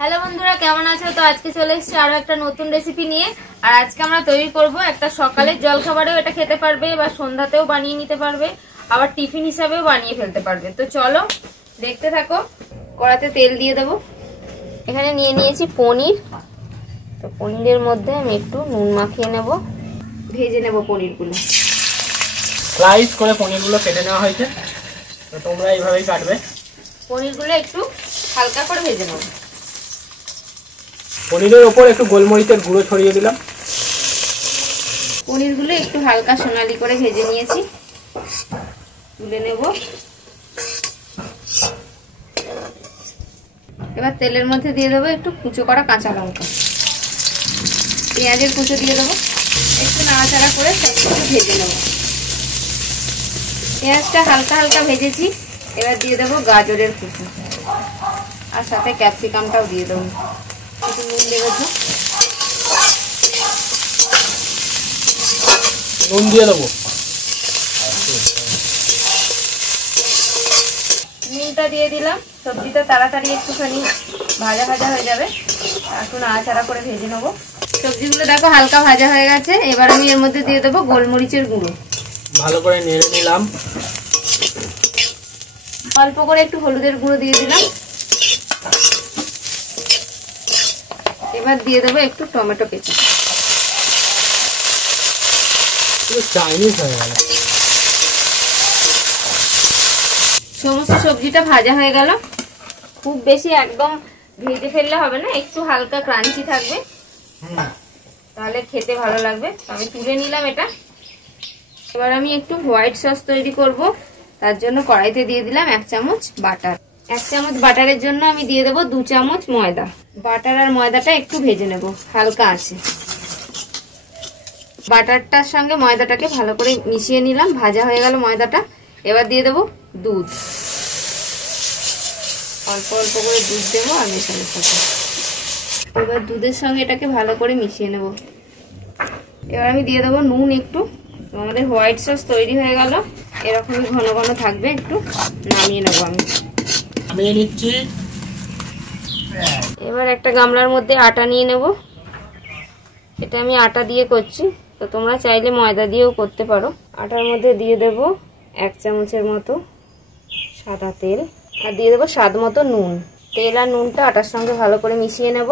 Hello বন্ধুরা, কেমন আছো? তো আজকে চলে এসেছি আরো একটা নতুন রেসিপি নিয়ে। আর আজকে আমরা তৈরি করব একটা সকালের জলখাবারেও এটা খেতে পারবে, বা সন্ধ্যাতেও বানিয়ে নিতে পারবে, আবার টিফিন হিসাবেও বানিয়ে ফেলতে পারবে। তো চলো দেখতে থাকো। কড়াতে তেল দিয়ে দেবো। এখানে নিয়ে নিয়েছি পনির। তো পনিরের মধ্যে আমি একটু নুন মাখিয়ে নেব, ভেজে নেব পনিরগুলো। স্লাইস করে পনিরগুলো কেটে নেওয়া হয়েছে, তো তোমরা এইভাবেই কাটবে। পনিরগুলো একটু হালকা করে ভেজে নেব। পনিরের ওপর একটু গোলমরিচের গুঁড়ো ছড়িয়ে দিলাম। পনিরগুলো একটু হালকা সোনালি করে ভেজে নিয়েছি, তুলে নেব। এবার তেলের মধ্যে দিয়ে দেবো একটু কুচো করা কাঁচা লঙ্কা, পেঁয়াজের কুচো দিয়ে দেবো। একটু নাড়াচাড়া করে সব কিছু ভেজে নেব। পেঁয়াজটা হালকা হালকা ভেজেছি। এবার দিয়ে দেবো গাজরের কুচো, আর সাথে ক্যাপসিকামটাও দিয়ে দেবো। একটু নুন দেবেছো, নুন দিয়ে দেবো। নুনটা দিয়ে দিলাম। সবজিটা তাড়াতাড়ি একটুখানি ভাজা ভাজা হয়ে যাবে, একটু নাড়াচাড়া করে ভেজে নেবো। সবজিগুলো দেখো হালকা ভাজা হয়ে গেছে। এবার আমি এর মধ্যে দিয়ে দেবো গোলমরিচের গুঁড়ো, ভালো করে নেড়ে নিলাম। অল্প করে একটু হলুদের গুঁড়ো দিয়ে দিলাম। এবার দিয়ে দেবো একটু টমেটো কেচাপ। চাইনিজ হয়ে গেল। সমস্ত সবজিটা ভাজা হয়ে গেল। খুব বেশি একদম ভেজে ফেললে হবে না, একটু হালকা ক্রাঞ্চি থাকবে, তাহলে খেতে ভালো লাগবে। আমি তুলে নিলাম এটা। এবার আমি একটু হোয়াইট সস তৈরি করব। তার জন্য কড়াইতে দিয়ে দিলাম 1 চামচ বাটার। 1 চামচ বাটারের জন্য আমি দিয়ে দেবো 2 চামচ ময়দা। বাটার আর ময়দাটা একটু ভেজে নেব হালকা আছে। বাটারটার সঙ্গে ময়দাটাকে ভালো করে মিশিয়ে নিলাম, ভাজা হয়ে গেল ময়দাটা। এবার দিয়ে দেবো দুধ, অল্প অল্প করে দুধ দেবো আর মেশানোর সাথে। এবার দুধের সঙ্গে এটাকে ভালো করে মিশিয়ে নেব। এবার আমি দিয়ে দেবো নুন একটু। আমাদের হোয়াইট সস তৈরি হয়ে গেল। এরকমই ঘন ঘন থাকবে, একটু নামিয়ে নেবো আমি। নামিয়ে নিচ্ছি। এবার একটা গামলার মধ্যে আটা নিয়ে নেব। এটা আমি আটা দিয়ে করছি, তো তোমরা চাইলে ময়দা দিয়েও করতে পারো। আটার মধ্যে দিয়ে দেব 1 চামচের মতো সাদা তেল, আর দিয়ে দেবো স্বাদ মতো নুন। তেল আর নুনটা আটার সঙ্গে ভালো করে মিশিয়ে নেব।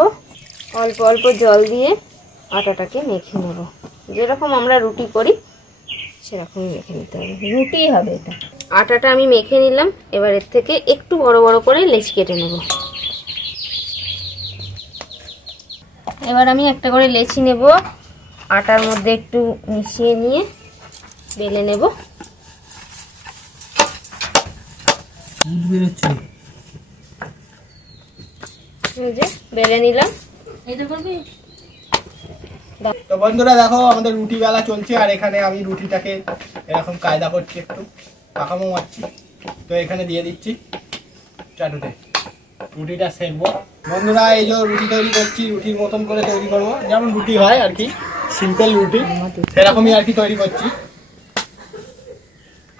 অল্প অল্প জল দিয়ে আটাটাকে মেখে নেব। যেরকম আমরা রুটি করি সেরকমই মেখে নিতে হবে, রুটিই হবে এটা। আটাটা আমি মেখে নিলাম। এবার এর থেকে একটু বড় বড় করে লেচি কেটে নেব। এবার আমি একটা করে লেচি নেব, আটার মধ্যে একটু মিশিয়ে নিয়ে বেলে নেব। বেলে নিলাম। তো বন্ধুরা দেখো, আমাদের রুটি বেলা চলছে, আর এখানে আমি রুটিটাকে এরকম কায়দা করছি, একটু পাকামো মারছি। তো এখানে দিয়ে দিচ্ছি চাটুতে, রুটিটা সেকবো। বন্ধুরা এই যে রুটি তৈরি করছি, রুটির মতন করে তৈরি করবো, যেমন রুটি হয় আর কি, সিম্পল রুটি সেরকমই আর কি তৈরি করছি।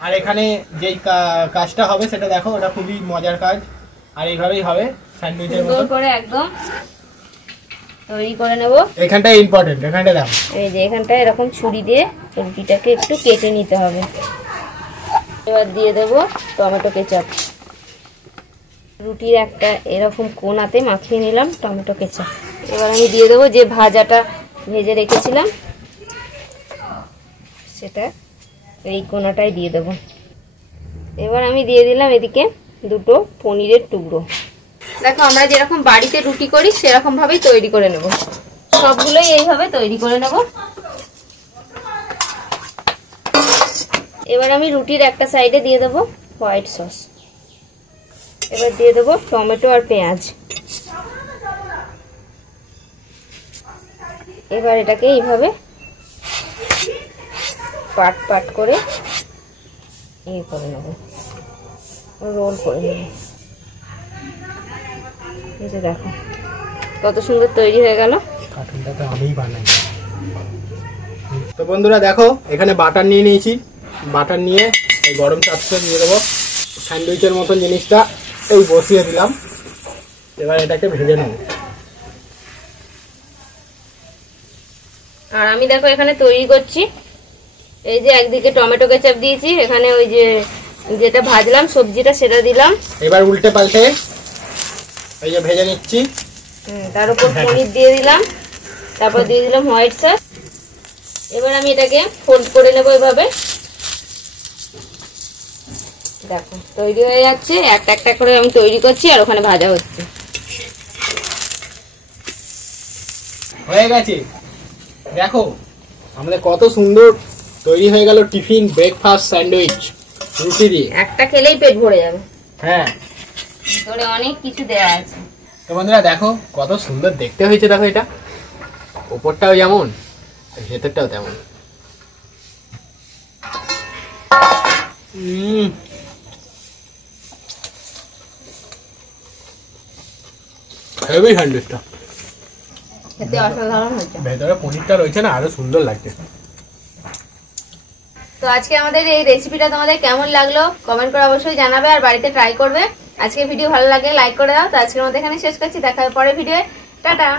আর এখানে যেই কাজটা হবে সেটা দেখো, ওটা খুবই মজার কাজ। আর এইভাবেই হবে স্যান্ডউইচের মতো করে একদম তৈরি করে নেব। এখানটা ইম্পর্টেন্ট, এখানটা দেখো, এই যে এখানটা এরকম ছুরি দিয়ে রুটিটাকে একটু কেটে নিতে হবে। এবার দিয়ে দেব টমেটো কেচাপ। রুটির একটা এরকম কোনাতে মাখিয়ে নিলাম টমেটো কেচাপ। এবার আমি দিয়ে দেবো যে ভাজাটা ভেজে রেখেছিলাম, সেটা এই কোনাটাই দিয়ে দেব। এবার আমি দিয়ে দিলাম এদিকে 2টো পনিরের টুকরো। দেখো আমরা যেরকম বাড়িতে রুটি করি সেরকম ভাবেই তৈরি করে নেব। সবগুলোই এইভাবে তৈরি করে নেব। এবার আমি রুটির একটা সাইডে দিয়ে দেব হোয়াইট সস। এবার দিয়ে দেব টমেটো আর পেঁয়াজ। এবার এটাকে এইভাবে পাট পাট করে ইয়ে করে নেব, রোল করে নেব। এই যে দেখো কত সুন্দর তৈরি হয়ে গেল। কাঠুনটা তো আমিই বানাই। তো বন্ধুরা দেখো, এখানে বাটার নিয়ে নিয়েছি। বাটার নিয়ে এই গরম চাপটা দিয়ে দেবো। স্যান্ডউইচের মতন জিনিসটা এই বসিয়ে দিলাম। এবার এটাকে ভেজে নেব। আর আমি দেখো এখানে তৈরি করছি। এই যে একদিকে টমেটো কেচাপ দিয়েছি, এখানে ওই যে যেটা ভাজলাম সবজিটা সেটা দিলাম। এবার উল্টে পাল্টে এই যে ভেজে নিচ্ছি। তার উপর পনির দিয়ে দিলাম, তারপর দিয়ে দিলাম হোয়াইট সস। এবার আমি এটাকে ফোল্ড করে নেবো এভাবে। দেখো তৈরি হয়ে যাচ্ছে, একটা একটা করে আমি তৈরি করছি আর ওখানে ভাজা হচ্ছে। হয়ে গেছে, দেখো আমাদের কত সুন্দর তৈরি হয়ে গেল টিফিন ব্রেকফাস্ট স্যান্ডউইচ রুটি দিয়ে। একটা খেলেই পেট ভরে যাবে। হ্যাঁ, ভিতরে অনেক কিছু দেওয়া আছে। তো বন্ধুরা দেখো কত সুন্দর দেখতে হয়েছে। দেখো এটা উপরটাও যেমন ভেতরটাও তেমন। হেভি স্যান্ডউইচটা, খেতে অসাধারণ হয়েছে। ভেতরে পনিরটা রয়েছে না, আরো সুন্দর লাগছে। তো আজকে আমাদের এই রেসিপিটা তোমাদের কেমন লাগলো কমেন্ট করে অবশ্যই জানাবে, আর বাড়িতে ট্রাই করবে। আজকে ভিডিও ভালো লাগলে লাইক করে দাও। তো আজকের মধ্যে এখানে শেষ করছি, দেখা হবে পরের ভিডিও। টাটা।